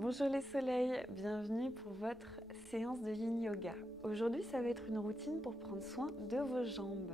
Bonjour les soleils, bienvenue pour votre séance de Yin Yoga. Aujourd'hui, ça va être une routine pour prendre soin de vos jambes.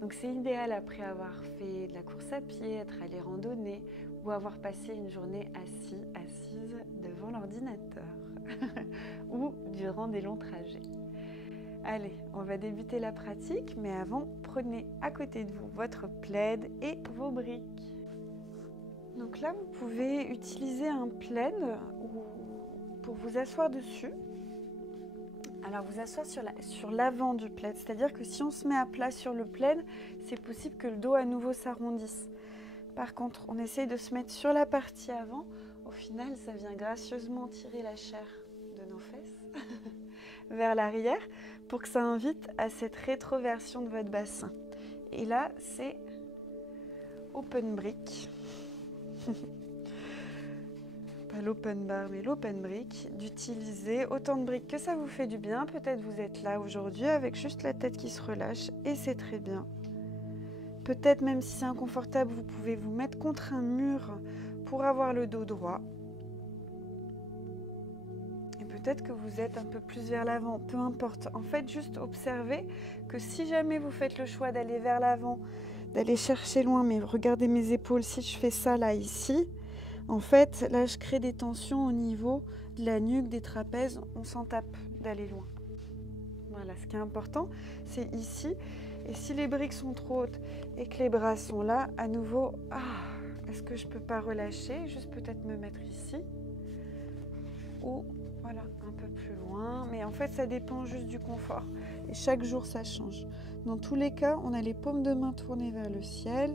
Donc c'est idéal après avoir fait de la course à pied, être allé randonner ou avoir passé une journée assise devant l'ordinateur ou durant des longs trajets. Allez, on va débuter la pratique, mais avant, prenez à côté de vous votre plaid et vos briques. Donc là, vous pouvez utiliser un plaid pour vous asseoir dessus. Alors, vous asseoir sur l'avant du plaid, c'est-à-dire que si on se met à plat sur le plaid, c'est possible que le dos à nouveau s'arrondisse. Par contre, on essaye de se mettre sur la partie avant. Au final, ça vient gracieusement tirer la chair de nos fesses vers l'arrière pour que ça invite à cette rétroversion de votre bassin. Et là, c'est open brick. Pas l'open bar, mais l'open brick, d'utiliser autant de briques que ça vous fait du bien. Peut-être vous êtes là aujourd'hui avec juste la tête qui se relâche et c'est très bien. Peut-être même si c'est inconfortable, vous pouvez vous mettre contre un mur pour avoir le dos droit. Et peut-être que vous êtes un peu plus vers l'avant, peu importe. En fait, juste observez que si jamais vous faites le choix d'aller vers l'avant, d'aller chercher loin, mais regardez mes épaules, si je fais ça là, ici, en fait, là, je crée des tensions au niveau de la nuque, des trapèzes. On s'en tape d'aller loin. Voilà, ce qui est important, c'est ici. Et si les briques sont trop hautes et que les bras sont là, à nouveau, est-ce que je ne peux pas relâcher? Juste peut-être me mettre ici. Ou, voilà, un peu plus loin. Mais en fait, ça dépend juste du confort. Et chaque jour, ça change. Dans tous les cas, on a les paumes de main tournées vers le ciel.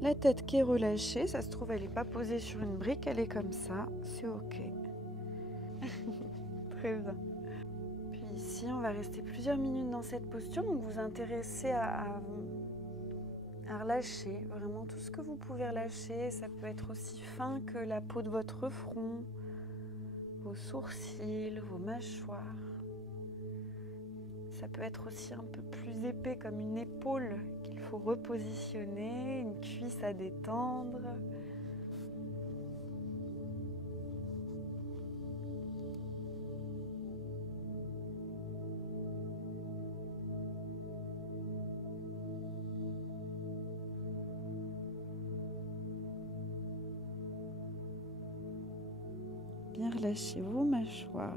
La tête qui est relâchée, ça se trouve, elle n'est pas posée sur une brique, elle est comme ça, c'est ok. Très bien. Puis ici, on va rester plusieurs minutes dans cette posture, donc vous intéressez à relâcher vraiment tout ce que vous pouvez relâcher. Ça peut être aussi fin que la peau de votre front, vos sourcils, vos mâchoires. Ça peut être aussi un peu plus épais comme une épaule qu'il faut repositionner, une cuisse à détendre. Bien relâchez vos mâchoires.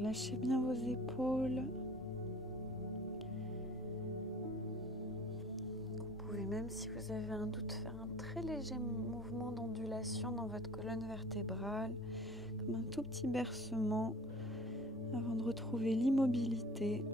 Lâchez bien vos épaules. Vous pouvez même, si vous avez un doute, faire un très léger mouvement d'ondulation dans votre colonne vertébrale, comme un tout petit bercement, avant de retrouver l'immobilité.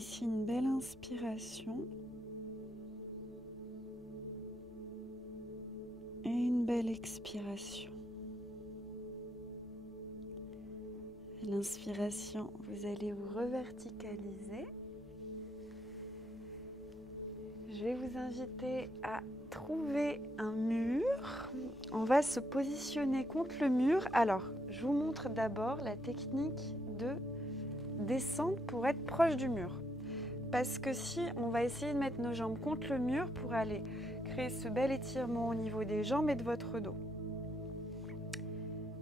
ici une belle inspiration et une belle expiration. À l'inspiration, vous allez vous reverticaliser. Je vais vous inviter à trouver un mur. On va se positionner contre le mur. Alors, je vous montre d'abord la technique de descendre pour être proche du mur. Parce que si on va essayer de mettre nos jambes contre le mur pour aller créer ce bel étirement au niveau des jambes et de votre dos.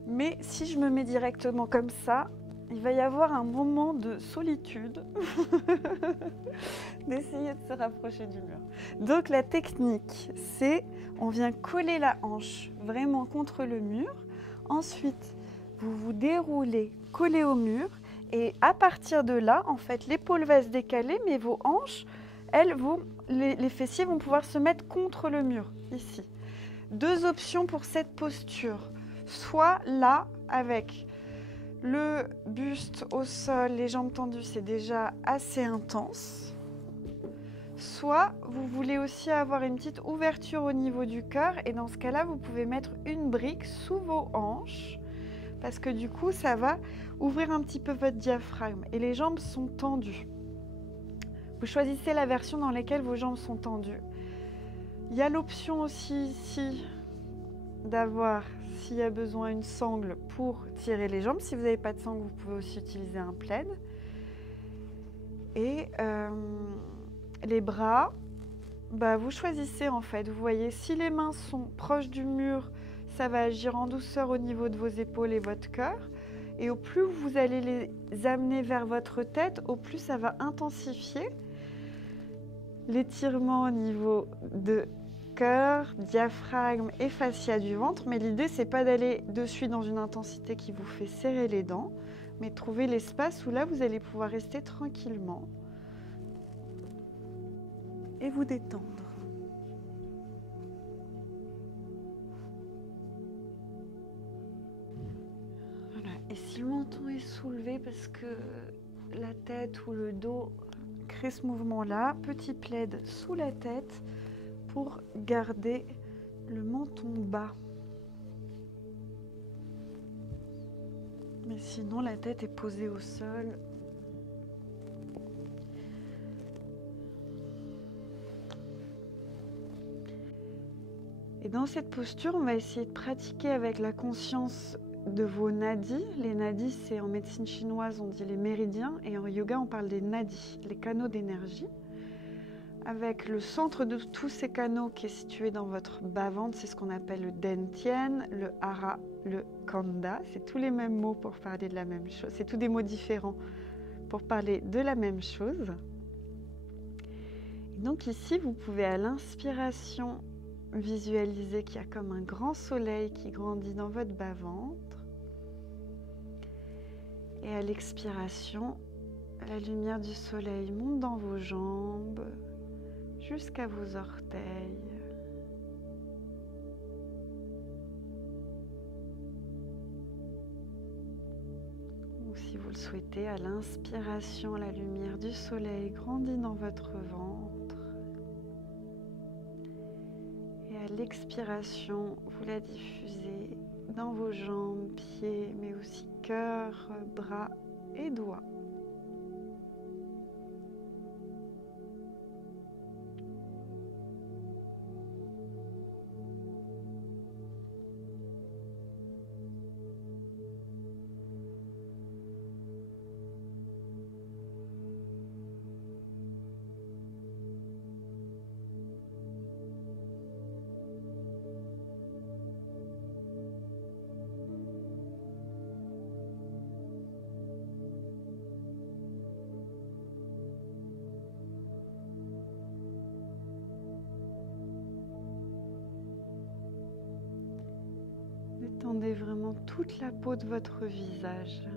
Mais si je me mets directement comme ça, il va y avoir un moment de solitude d'essayer de se rapprocher du mur. Donc la technique, c'est on vient coller la hanche vraiment contre le mur. Ensuite, vous vous déroulez, collez au mur. Et à partir de là, en fait, l'épaule va se décaler, mais vos hanches, elles, les fessiers vont pouvoir se mettre contre le mur, ici. Deux options pour cette posture. Soit là, avec le buste au sol, les jambes tendues, c'est déjà assez intense. Soit vous voulez aussi avoir une petite ouverture au niveau du cœur et dans ce cas-là, vous pouvez mettre une brique sous vos hanches parce que du coup, ça va ouvrir un petit peu votre diaphragme et les jambes sont tendues. Vous choisissez la version dans laquelle vos jambes sont tendues. Il y a l'option aussi ici d'avoir, s'il y a besoin, une sangle pour tirer les jambes. Si vous n'avez pas de sangle, vous pouvez aussi utiliser un plaid. Et les bras, vous choisissez en fait. Vous voyez, si les mains sont proches du mur, ça va agir en douceur au niveau de vos épaules et votre cœur. Et au plus vous allez les amener vers votre tête, au plus ça va intensifier l'étirement au niveau de cœur, diaphragme et fascia du ventre. Mais l'idée, c'est pas d'aller dessus dans une intensité qui vous fait serrer les dents, mais de trouver l'espace où là, vous allez pouvoir rester tranquillement et vous détendre. Voilà. Et si le menton est soulevé parce que la tête ou le dos crée ce mouvement-là, petit plaid sous la tête pour garder le menton bas. Mais sinon, la tête est posée au sol. Et dans cette posture, on va essayer de pratiquer avec la conscience de vos nadis. Les nadis, c'est en médecine chinoise, on dit les méridiens, et en yoga, on parle des nadis, les canaux d'énergie. Avec le centre de tous ces canaux qui est situé dans votre bas-ventre, c'est ce qu'on appelle le Dentian, le Hara, le Kanda. C'est tous les mêmes mots pour parler de la même chose. C'est tous des mots différents pour parler de la même chose. Et donc ici, vous pouvez à l'inspiration visualiser qu'il y a comme un grand soleil qui grandit dans votre bas-ventre. Et à l'expiration, la lumière du soleil monte dans vos jambes jusqu'à vos orteils. Ou si vous le souhaitez, à l'inspiration, la lumière du soleil grandit dans votre ventre. Et à l'expiration, vous la diffusez dans vos jambes, pieds, mais aussi cœur, bras et doigts. Détendez vraiment toute la peau de votre visage.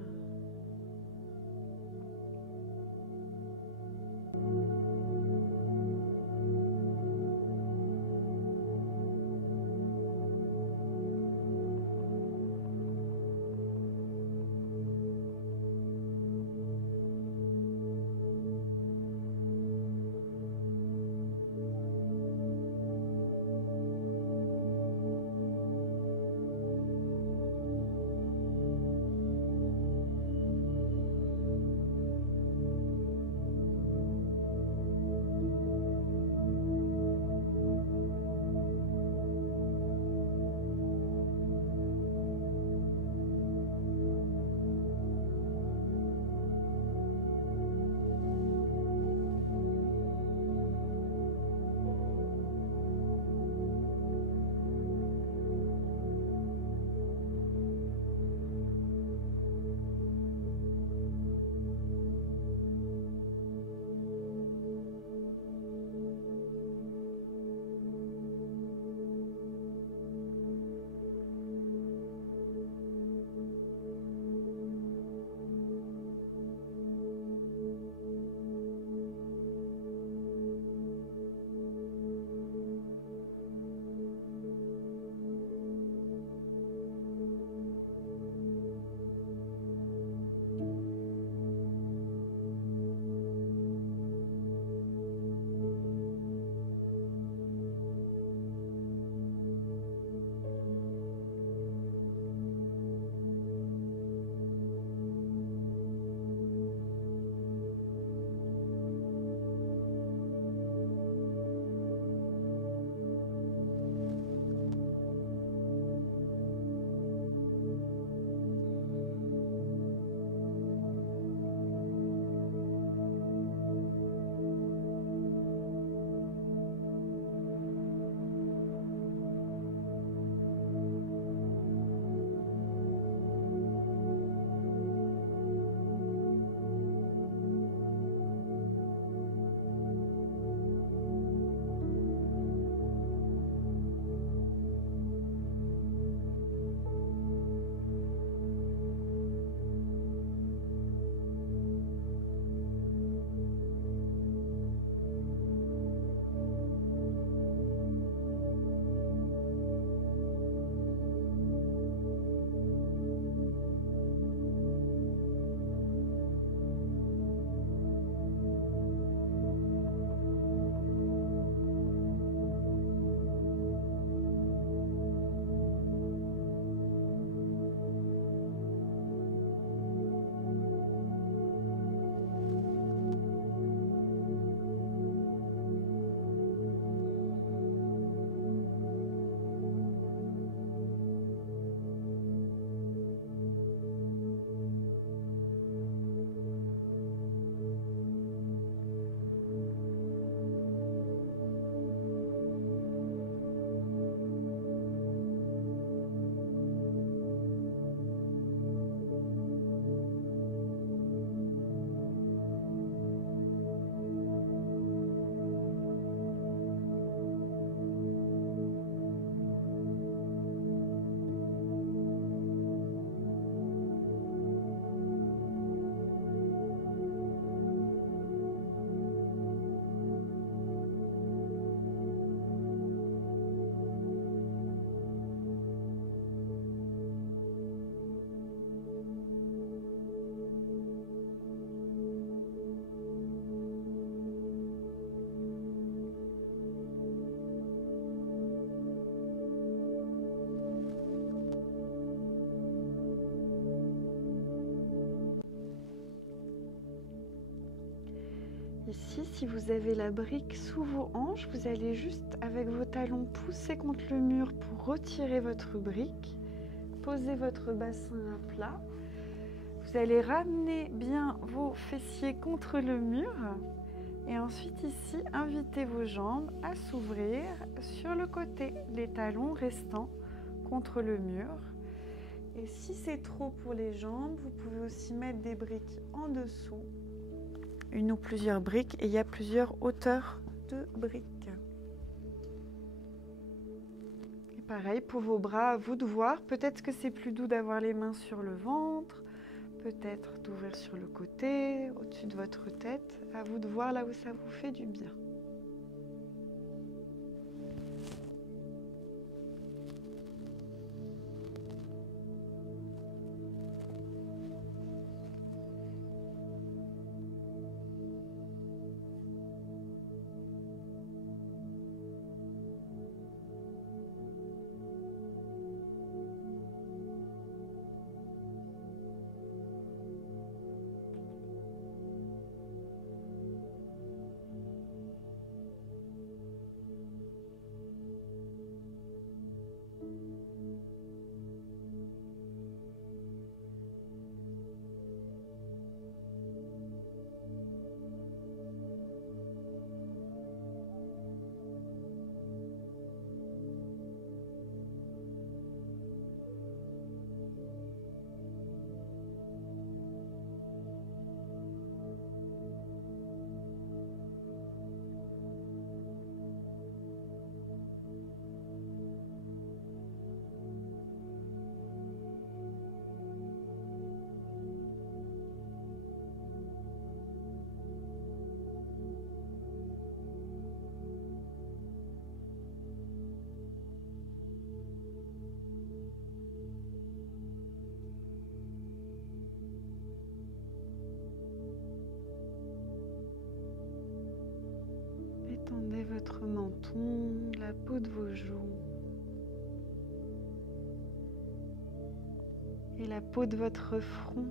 Ici, si vous avez la brique sous vos hanches, vous allez juste avec vos talons pousser contre le mur pour retirer votre brique. Posez votre bassin à plat. Vous allez ramener bien vos fessiers contre le mur. Et ensuite ici, invitez vos jambes à s'ouvrir sur le côté, les talons restant contre le mur. Et si c'est trop pour les jambes, vous pouvez aussi mettre des briques en dessous. Une ou plusieurs briques, et il y a plusieurs hauteurs de briques. Et pareil pour vos bras, à vous de voir. Peut-être que c'est plus doux d'avoir les mains sur le ventre, peut-être d'ouvrir sur le côté, au-dessus de votre tête. À vous de voir là où ça vous fait du bien. Détendez votre menton, la peau de vos joues et la peau de votre front.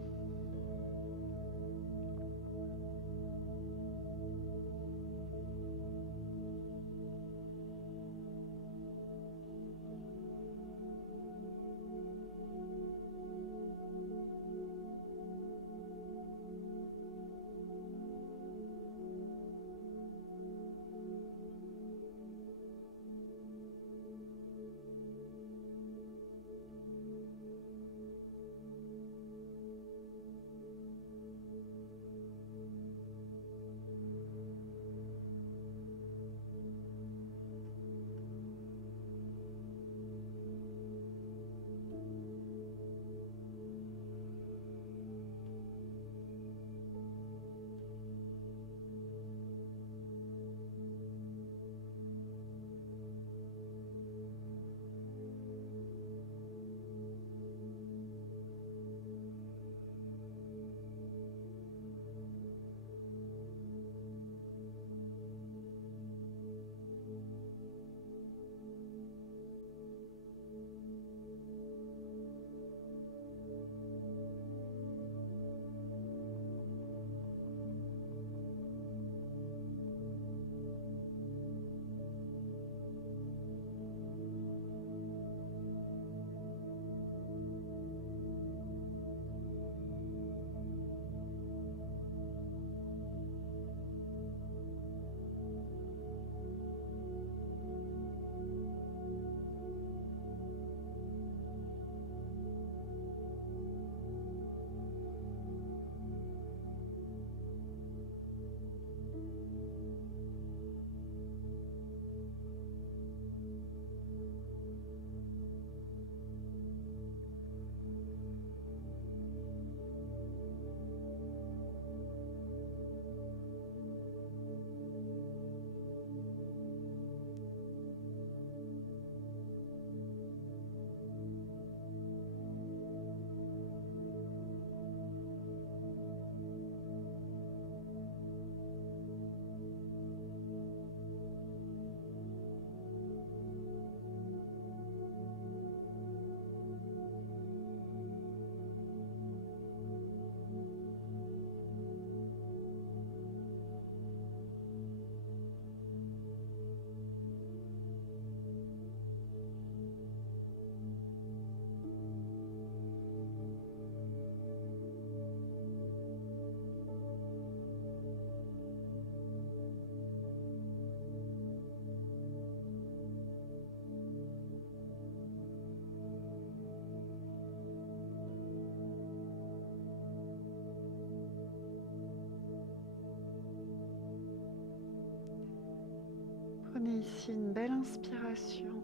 ici une belle inspiration.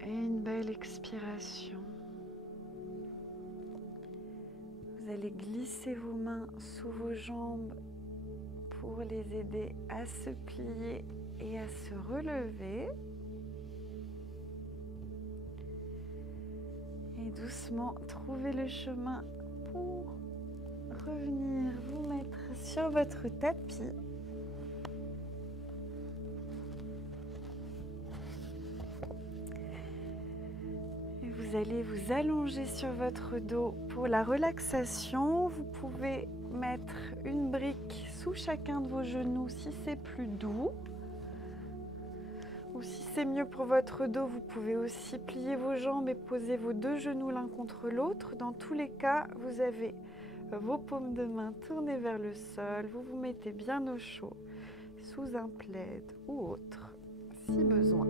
Et une belle expiration. Vous allez glisser vos mains sous vos jambes pour les aider à se plier et à se relever. Et doucement, trouvez le chemin pour revenir vous mettre sur votre tapis. Et vous allez vous allonger sur votre dos pour la relaxation. Vous pouvez mettre une brique sous chacun de vos genoux si c'est plus doux. Ou si c'est mieux pour votre dos, vous pouvez aussi plier vos jambes et poser vos deux genoux l'un contre l'autre. Dans tous les cas, vous avez vos paumes de main tournées vers le sol. Vous vous mettez bien au chaud sous un plaid ou autre, si besoin.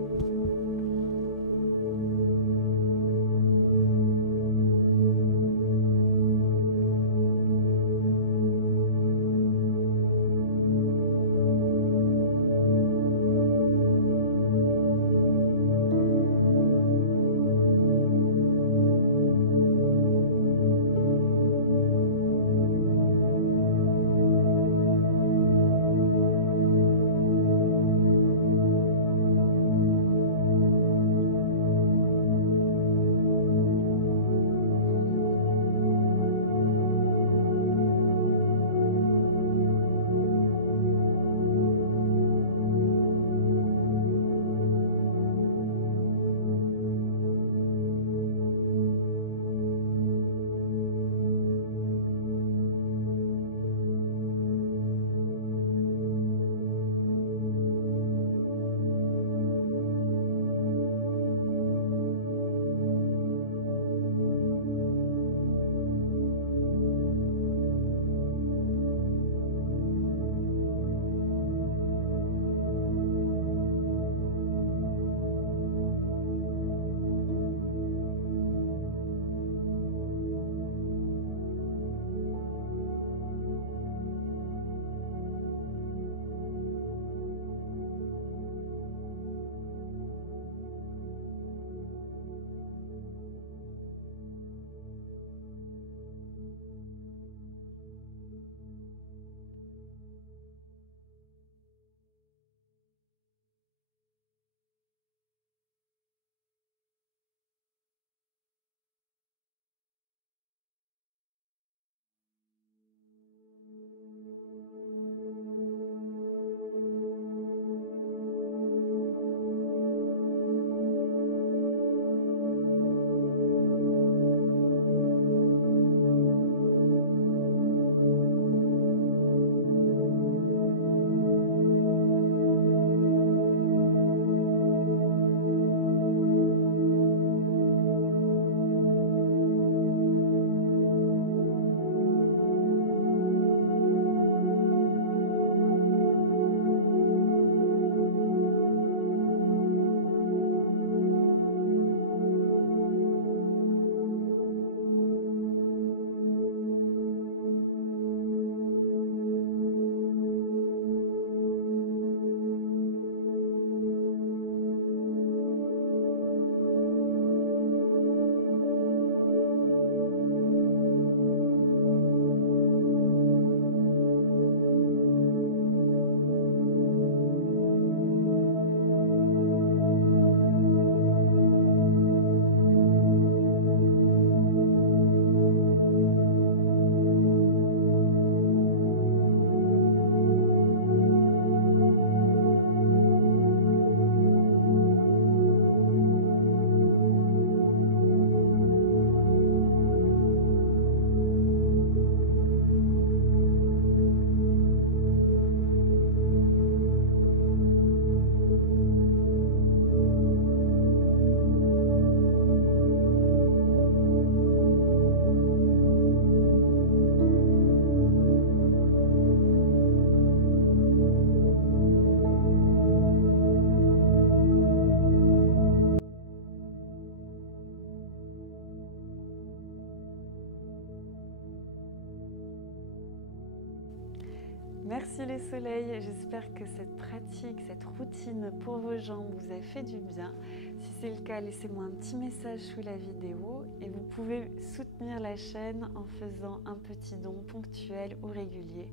Merci les soleils, j'espère que cette pratique, cette routine pour vos jambes vous a fait du bien. Si c'est le cas, laissez-moi un petit message sous la vidéo et vous pouvez soutenir la chaîne en faisant un petit don ponctuel ou régulier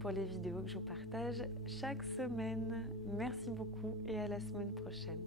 pour les vidéos que je vous partage chaque semaine. Merci beaucoup et à la semaine prochaine.